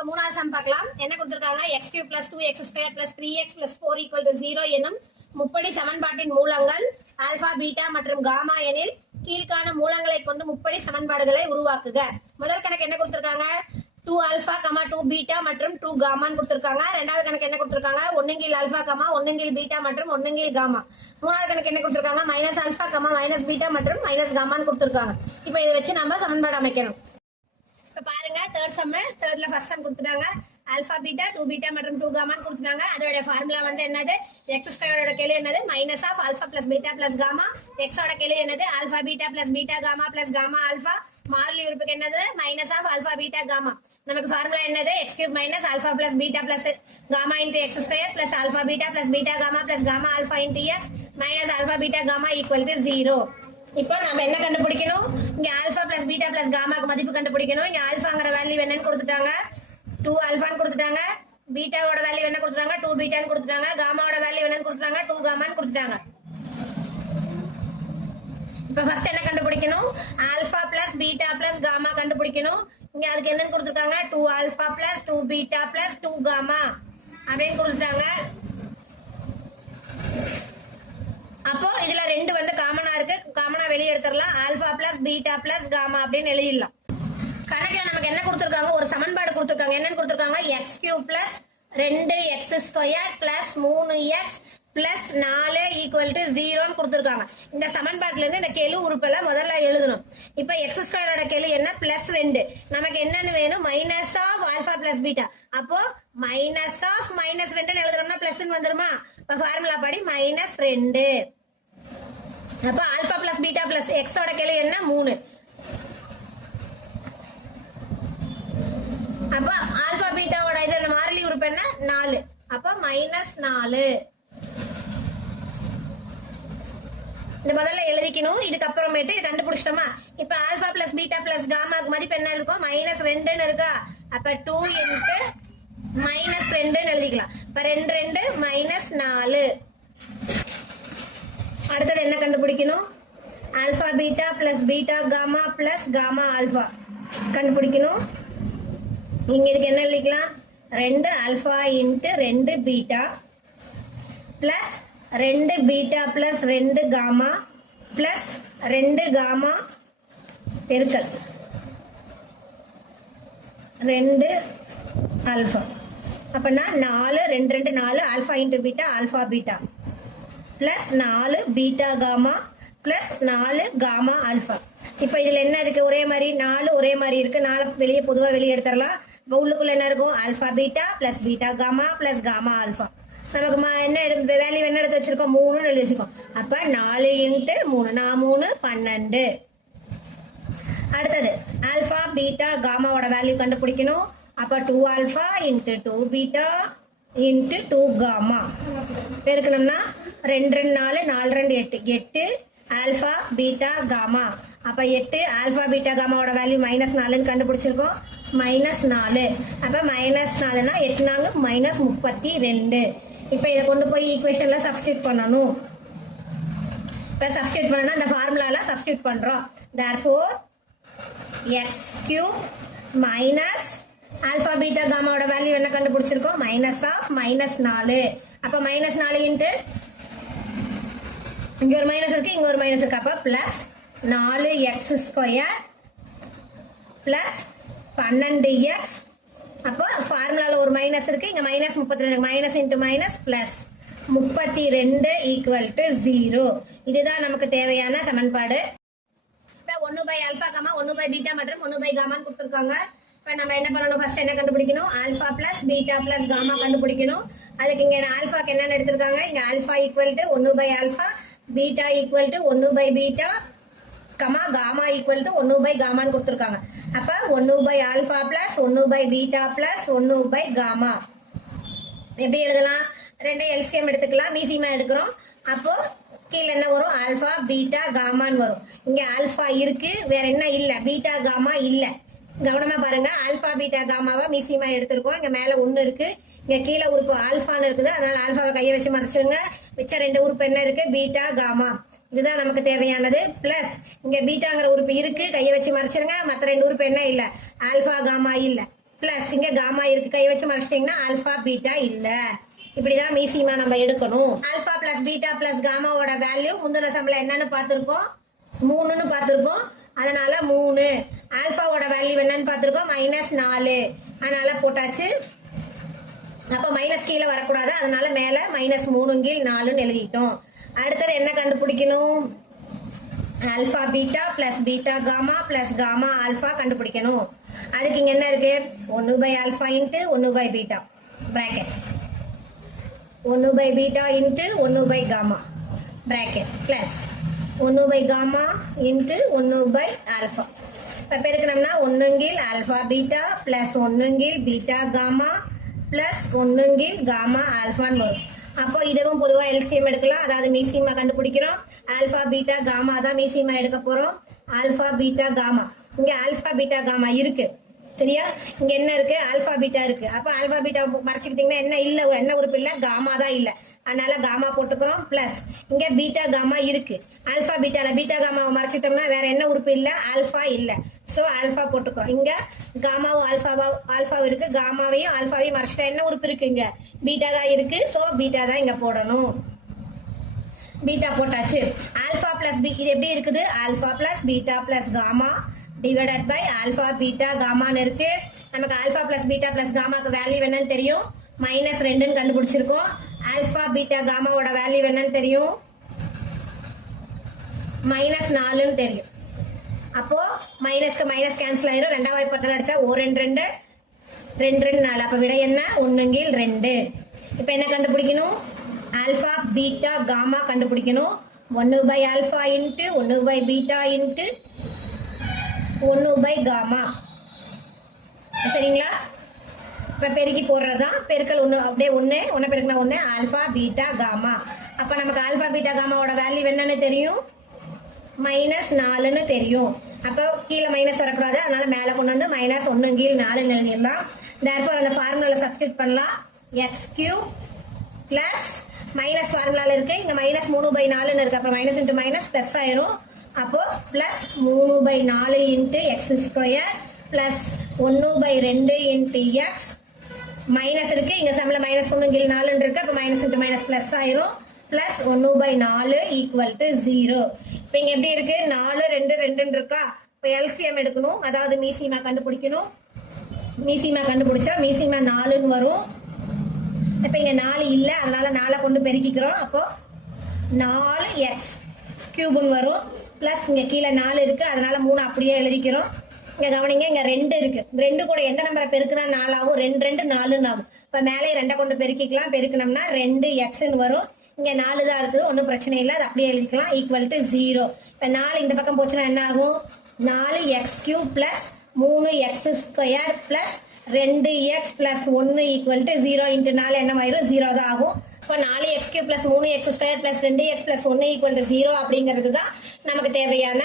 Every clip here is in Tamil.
இப்ப மூணாவது சம் பார்க்கலாம். என்ன கொடுத்திருக்காங்க? x³ + 2x² + 3x + 4 = 0 எனும் முப்படி சமன்பாட்டின் மூலங்கள் ஆல்பா, பீட்டா மற்றும் காமா எனில் கீழ்காணும் மூலங்களை கொண்டு முப்படி சமன்பாடுகளை உருவாக்குக. முதல் கணக்கு என்ன கொடுத்திருக்காங்க? 2α, 2β மற்றும் 2 காமான்னு கொடுத்திருக்காங்க. ரெண்டாவது கணக்கு என்ன கொடுத்திருக்காங்க? 1 ஆல்பா, 1 பீட்டா மற்றும் 1 காமா. மூணாவது கணக்கு என்ன கொடுத்திருக்காங்க? -ஆல்பா, -பீட்டா மற்றும் -காமான்னு கொடுத்திருக்காங்க. இப்போ இதை வச்சு நம்ம சமன்பாடு அமைக்கணும். இப்ப பாருங்க, தேர்ட் சம். தேர்ட்ல ஃபர்ஸ்ட் சம் கொடுத்துட்டாங்க. ஆல்பா, பீட்டா, 2 பீட்டா மற்றும் 2 காமான்னு கொடுத்துட்டாங்க. அதோட ஃபார்முலா வந்து என்னது? x² கேள்வி என்னது? -Alpha + beta + gamma. x ஓட கேள்வி என்னது? Alpha, beta + beta gamma + gamma alpha. மாறிலி உறுப்புக்கு என்னது? -Alpha, beta, gamma. நமக்கு ஃபார்முலா என்னது? x³ - alpha + beta + gamma × x² + alpha, beta + beta gamma + gamma alpha × x - alpha, beta, gamma = 0. இப்போ நாம என்ன கண்டுபிடிக்கணும்? இங்க ஆல்பா + பீட்டா + காமாக்கு மதிப்பு கண்டுபிடிக்கணும். இங்க ஆல்பாங்கற வேல்யூ என்னன்னு கொடுத்துட்டாங்க? 2 ஆல்பான்னு கொடுத்துட்டாங்க. பீட்டாவோட வேல்யூ என்ன கொடுத்துட்டாங்க? 2 பீட்டான்னு கொடுத்துட்டாங்க. காமாவோட வேல்யூ என்னன்னு கொடுத்துட்டாங்க? 2 காமான்னு கொடுத்துட்டாங்க. இப்போ ஃபர்ஸ்ட் என்ன கண்டுபிடிக்கணும்? ஆல்பா + பீட்டா + காமா கண்டுபிடிக்கணும். இங்க அதுக்கு என்னன்னு கொடுத்துட்டாங்க? 2 ஆல்பா + 2 பீட்டா + 2 காமா அப்படின்னு கொடுத்துட்டாங்க. அப்போ இதுல ரெண்டு வந்து காமனா இருக்கு. காமனா வெளியே எடுத்துடலாம். ஆல்பா + பீட்டா + காமா அப்படின்னு எழுதிடலாம். கணக்குல நமக்கு என்ன கொடுத்துருக்காங்க? ஒரு சமன்பாடு கொடுத்துருக்காங்க. என்னன்னு கொடுத்துருக்காங்க? x³ + 2x² + 3x + 4 = 0ன்னு கொடுத்துருக்காங்க. இந்த சமன்பாட்டுல இருந்து இந்த கெழு உறுப்பெல்லாம் முதல்ல எழுதணும். இப்ப x² கெழு என்ன? +2. நமக்கு என்னன்னு வேணும்? -Alpha + beta. அப்போ -2ன்னு எழுதுறோம்னா பிளஸ்ன்னு வந்துருமா? இப்ப ஃபார்முலா படி -2. அப்ப ஆல்பா + பீட்டா + x ஓட கெழு என்ன? 3. அப்ப ஆல்பா, பீட்டாவோட இது மாறிலி உறுப்பு என்ன? 4. அப்ப -4. இந்த முதல்ல எழுதிக்கணும். இதுக்கு அப்புறமேட்டு கண்டுபிடிச்சிட்டோமா? இப்ப ஆல்பா + பீட்டா + காமாக்கு மதிப்பு என்ன இருக்கும்? -2ன்னு இருக்கா? அப்ப 2 × -2ன்னு எழுதிக்கலாம். இப்ப 2 2 -4. அடுத்தது என்ன கண்டுபிடிக்கணும்? Alpha, beta + beta gamma + gamma alpha கண்டுபிடிக்கணும். இங்க இதுக்கு என்ன எழுதிக்கலாம்? 2 alpha × 2 beta + 2 beta + 2 gamma + 2 gamma பெருக்கல் 2 ஆல்பா. அப்பனா 4 2 2 4 alpha × beta alpha beta + 4 beta gamma + 4 gamma alpha. இப்போ இதுல என்ன இருக்கு? ஒரே மாதிரி 4 ஒரே மாதிரி இருக்கு. 4 வெளியே பொதுவாக வெளியே எடுத்துடலாம். உள்ளுக்குள்ள என்ன இருக்கும்? Alpha beta + beta gamma + gamma alpha. நமக்கு என்ன வேல்யூ என்ன எடுத்து வச்சிருக்கோம்? 3ன்னு எழுதி வச்சிருக்கோம். அப்ப 4 × 3 3 12. அடுத்தது ஆல்பா, பீட்டா, காமாவோட வேல்யூ கண்டுபிடிக்கணும். அப்ப 2 ஆல்பா × 2 பீட்டா × 2 காமா பெருக்கணும்னா 2 2 4 4 2 8 8 ஆல்பா, பீட்டா, காமா. அப்ப 8 ஆல்பா, பீட்டா, காமாவோட வேல்யூ -4ன்னு கண்டுபிடிச்சிருக்கோம். -4. அப்ப -4னா 8 4 -32. இப்ப இதை கொண்டு போய் ஈக்குவேஷன்ல சப்ஸ்டிட்யூட் பண்ணணும். இப்ப சப்ஸ்டிட்யூட் பண்ணா அந்த ஃபார்முலால சப்ஸ்டிட்யூட் பண்றோம். therefore x³ - ஆல்பா, பீட்டா, காமாவோட வேல்யூ என்ன கண்டுபிடிச்சிருக்கோம்? -4. அப்ப -4 இங்க ஒரு மைனஸ் இருக்கு, இங்க ஒரு மைனஸ் இருக்கு. அப்ப +4x² + 12x. அப்போ ஃபார்முலால ஒரு மைனஸ் இருக்கு, இங்க -32. -32 = 0. இதுதான் நமக்கு தேவையான சமன்பாடு. இப்ப 1/ஆல்பா, 1/பீட்டா மற்றும் 1/காமான்னு கொடுத்துருக்காங்க. இப்ப நம்ம என்ன பண்ணணும்? ஃபர்ஸ்ட் என்ன கண்டுபிடிக்கணும்? ஆல்பா + பீட்டா + காமா கண்டுபிடிக்கணும். அதுக்கு இங்க ஆல்பாக்கு என்னன்னு எடுத்திருக்காங்க? இங்க ஆல்பா = 1/ஆல்பா, பீட்டா = 1/பீட்டா, காமா = 1/காமான்னு கொடுத்துருக்காங்க. அப்ப 1/ஆல்பா + 1/பீட்டா + 1/காமா எப்படி எழுதலாம்? 2 எல்சிஎம் எடுத்துக்கலாம். மீசிமா எடுக்கிறோம். அப்போ கீழே என்ன வரும்? ஆல்பா, பீட்டா, காமான்னு வரும். இங்க ஆல்பா இருக்கு, வேற என்ன இல்ல? பீட்டா, காமா இல்ல. கவனமா பாருங்க. ஆல்பா, பீட்டா, காமாவை மீசிமா எடுத்திருக்கோம். இங்க மேல 1 இருக்கு, இங்க கீழே உறுப்பு ஆல்பான்னு இருக்குது. அதனால ஆல்பாவை கையை வச்சு மறைச்சிருங்க. மிச்ச 2 உறுப்பு என்ன இருக்கு? Beta, gamma. இதுதான் நமக்கு தேவையானது. பிளஸ் இங்க பீட்டாங்கிற உறுப்பு இருக்கு, கையை வச்சு மறைச்சிருங்க. மற்ற 2 உறுப்பு என்ன இல்ல? ஆல்பா, காமா இல்ல. பிளஸ் இங்க காமா இருக்கு, கை வச்சு மறைச்சிட்டீங்கன்னா ஆல்பா பீட்டா இல்ல. இப்படிதான் மீசிமா நம்ம எடுக்கணும். ஆல்பா பிளஸ் பீட்டா பிளஸ் காமாவோட வேல்யூ முந்தின சம்பளம் என்னன்னு பார்த்திருக்கோம், 3ன்னு பார்த்திருக்கோம். அதனால 3. ஆல்பாவோட வேல்யூ என்னன்னு பார்த்திருக்கோம், -4. அதனால போட்டாச்சு. அப்ப மைனஸ் கீழே வரக்கூடாது, அதனால மேல -3/4ன்னு எழுதிட்டோம். அடுத்தது என்ன கண்டுபிடிக்கணும், alpha beta plus beta gamma plus gamma alpha கண்டுபிடிக்கணும். அதுக்கு இங்க என்ன இருக்கு, 1/α into 1/β bracket, 1/β into 1/γ bracket plus 1/γ into 1/α. இப்போ பெருக்கணும்னா 1/α பீட்டா பிளஸ் 1/β காமா பிளஸ் 1/γ ஆல்பான்னு வரும். அப்போ இதுவும் பொதுவாக எல்சிஎம் எடுக்கலாம், அதாவது மீசிமா கண்டுபிடிக்கிறோம். ஆல்பா பீட்டா காமா தான் மீசிமா எடுக்க போறோம். ஆல்பா பீட்டா காமா, இங்க ஆல்பா பீட்டா காமா இருக்கு சரியா, இங்க என்ன இருக்கு, ஆல்பா பீட்டா இருக்கு. அப்ப ஆல்பா பீட்டா மறைச்சிக்கிட்டீங்கன்னா என்ன இல்ல, என்ன உறுப்பு இல்ல, காமா தான் இல்ல, அதனால காமா போட்டுக்கிறோம். பிளஸ் இங்க பீட்டா காமா இருக்கு, ஆல்பா பீட்டால பீட்டா காமாவை மறைச்சிட்டோம்னா வேற என்ன உறுப்பு இல்ல, ஆல்பா இல்ல, சோ ஆல்பா போட்டுக்கிறோம். இங்க காமாவும் ஆல்பாவும் இருக்கு, காமாவையும் ஆல்பாவையும் மறைச்சிட்டா என்ன உறுப்பு இருக்கு, இங்க பீட்டா தான் இருக்கு, சோ பீட்டா தான் இங்க போடணும். பீட்டா போட்டாச்சு. ஆல்பா பிளஸ் பி இது எப்படி இருக்குது, alpha plus beta plus gamma divided by alpha beta காமான்னு இருக்கு. நமக்கு ஆல்பா பிளஸ் பீட்டா பிளஸ் காமாக்கு வேல்யூ என்னன்னு தெரியும், -2ன்னு கண்டுபிடிச்சிருக்கோம். ஆல்பா பீட்டா காமாவோட வேல்யூ என்னன்னு தெரியும், -4ன்னு தெரியும். அப்போ மைனஸ்க்கு மைனஸ் கேன்சல் ஆயிரும், 2வது பட்டல் அடிச்சா 1 2 2 2 2 4. அப்ப விடை என்ன, 1/2. இப்போ என்ன கண்டுபிடிக்கணும், ஆல்பா பீட்டா காமா கண்டுபிடிக்கணும். 1/α இன்ட்டு 1/β இன்ட்டு 1/γ சரிங்களா. இப்போ பெருக்கி போடுறதுதான், பெருக்கல் 1 அப்படியே 1 பெருக்கினா 1 ஆல்பா பீட்டா காமா. அப்போ நமக்கு ஆல்பா பீட்டா காமாவோட வேல்யூ என்னன்னு தெரியும், -4ன்னு தெரியும். அப்போ கீழே மைனஸ் வரக்கூடாது, அதனால மேலே கொண்டு வந்து -1/4 எழுதிடலாம். தேர்ஃபோர் அந்த ஃபார்முலால சப்ஸ்டிட் பண்ணலாம், x³ பிளஸ் மைனஸ் ஃபார்முலால இருக்கு, இங்க -3/4ன்னு இருக்கு, அப்புறம் மைனஸ் இன்ட்டு மைனஸ் பிளஸ் ஆயிரும். அப்போ plus 3/4 into x² plus 1/2 into x minus இருக்கு, இங்க சம்ல -1/4 இருக்கு, அப்போ மைனஸ் இன்ட்டு மைனஸ் பிளஸ் ஆயிரும். Plus 1/4 equal to 0. இப்போ இங்க எப்படி இருக்கு, 4 2 2 இருக்கா. இப்போ எல்சிஎம் எடுக்கணும், அதாவது மீசிமா கண்டுபிடிக்கணும். மீசிமா கண்டுபிடிச்சா மீசிமா 4ன்னு வரும். இப்போ இங்க 4 இல்ல, அதனால 4 கொண்டு பெருக்கிக்கிறோம். அப்போ 4x³ வரும். பிளஸ் இங்க கீழே 4 இருக்கு, அதனால 3 அப்படியே எழுதிக்கிறோம். இங்க கவனிங்க, இங்க 2 இருக்கு, 2 கூட எந்த நம்பரை பெருக்குனா 4 ஆகும், 2 2 4ன்னு ஆகும். இப்ப மேலே 2 கொண்டு பெருக்கிக்கலாம், பெருக்கணும்னா 2xன்னு வரும். இங்க 4 தான் இருக்குது, ஒன்றும் பிரச்சனை இல்லை, அது அப்படியே எழுதிக்கலாம். Equal to 0. இப்ப 4 இந்த பக்கம் போச்சுன்னா என்ன ஆகும், 4x³ plus 3x² plus 2x plus 1 equal to 0 into 4 என்ன ஆயிரும், 0 தான் ஆகும். இப்போ 4x³ plus 3x² plus 2x plus 1 equal to 0 அப்படிங்கிறது தான் நமக்கு தேவையான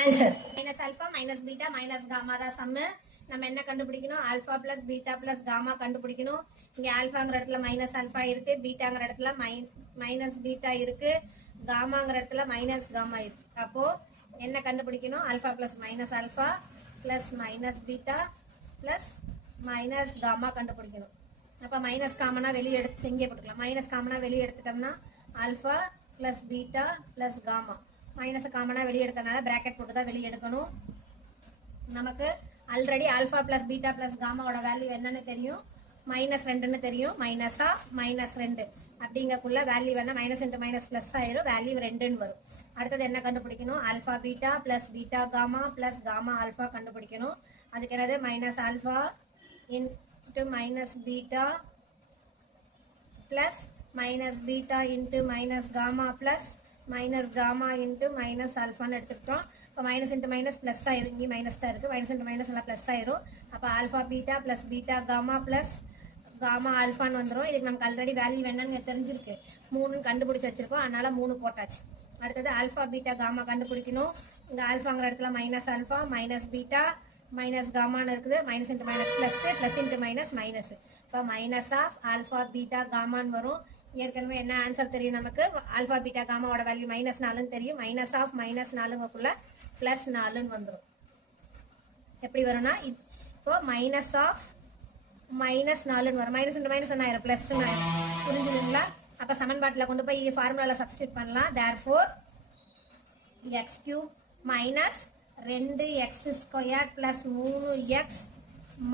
answer. Minus alpha minus beta minus gamma தான் சம்மு. நம்ம என்ன கண்டுபிடிக்கணும், alpha plus beta plus gamma கண்டுபிடிக்கணும். இங்க ஆல்பாங்கிற இடத்துல மைனஸ் ஆல்பா இருக்கு, பீட்டாங்கிற இடத்துல மைனஸ் பீட்டா இருக்கு, காமாங்கிற இடத்துல மைனஸ் காமா இருக்கு. அப்போ என்ன கண்டுபிடிக்கணும், alpha plus minus alpha plus minus beta plus minus gamma கண்டுபிடிக்கணும். அப்போ மைனஸ் காமனா வெளியே எடுத்து இங்கே போட்டுக்கலாம். மைனஸ் காமனா வெளியே எடுத்துட்டோம்னா alpha plus beta plus gamma, minus காமனா வெளியே எடுக்கிறதுனால பிராக்கெட் போட்டு தான் வெளியே எடுக்கணும். நமக்கு already alpha plus beta plus காமாவோட வேல்யூ என்னன்னு தெரியும், -2ன்னு தெரியும். -2 அப்படிங்கக்குள்ள வேல்யூ வேணா மைனஸ் இன்ட்டு மைனஸ் பிளஸ் ஆயிரும், வேல்யூ 2ன்னு வரும். அடுத்தது என்ன கண்டுபிடிக்கணும், alpha beta plus beta gamma plus gamma alpha கண்டுபிடிக்கணும். அதுக்கு என்னது, minus alpha into minus beta plus minus beta into minus gamma plus minus gamma into minus ஆல்பான்னு எடுத்துக்கிட்டோம். இப்போ மைனஸ் இன்ட்டு மைனஸ் பிளஸ் ஆயிரும், இங்கே மைனஸ் தான் இருக்குது, மைனஸ் இன்ட்டு மைனஸ் எல்லாம் பிளஸ் ஆயிரும். அப்போ alpha beta plus beta gamma plus gamma ஆல்பான்னு வந்துடும். இதுக்கு நமக்கு ஆல்ரெடி வேல்யூ என்னன்னு தெரிஞ்சிருக்கு, 3 கண்டுபிடிச்சி வச்சிருக்கோம், அதனால 3 போட்டாச்சு. அடுத்தது ஆல்பா பீட்டா காமா கண்டுபிடிக்கணும். இங்கே ஆல்பாங்கிற இடத்துல minus alpha minus beta minus காமான்னு இருக்குது, minus into minus plus plus into minus minus. இப்போ மைனஸ் ஆஃப் ஆல்பா பீட்டா காமான்னு வரும். ஏற்கனவே என்ன ஆன்சர் தெரியும் நமக்கு, ஆல்பா பீட்டா காமாவோட வேல்யூ -4ன்னு தெரியும். மைனஸ் ஆஃப் -4க்குள்ள +4ன்னு வந்துடும். எப்படி வரும்னா இப்போ மைனஸ் ஆஃப் மைனஸ் 4ன்னு வரும். மைனஸ் இன்டு மைனஸ் என்ன ஆயிரும், பிளஸ் ஆயிரும். புரிஞ்சுதுங்களா? அப்ப சமன்பாட்டில் கொண்டு போய் ஃபார்முலால சப்ஸ்டியூட் பண்ணலாம். therefore x cube minus 2x square plus 3x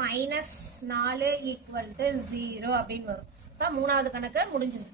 minus 4 equal to 0 அப்படின்னு வரும். இப்போ மூணாவது கணக்கு முடிஞ்சிடும்.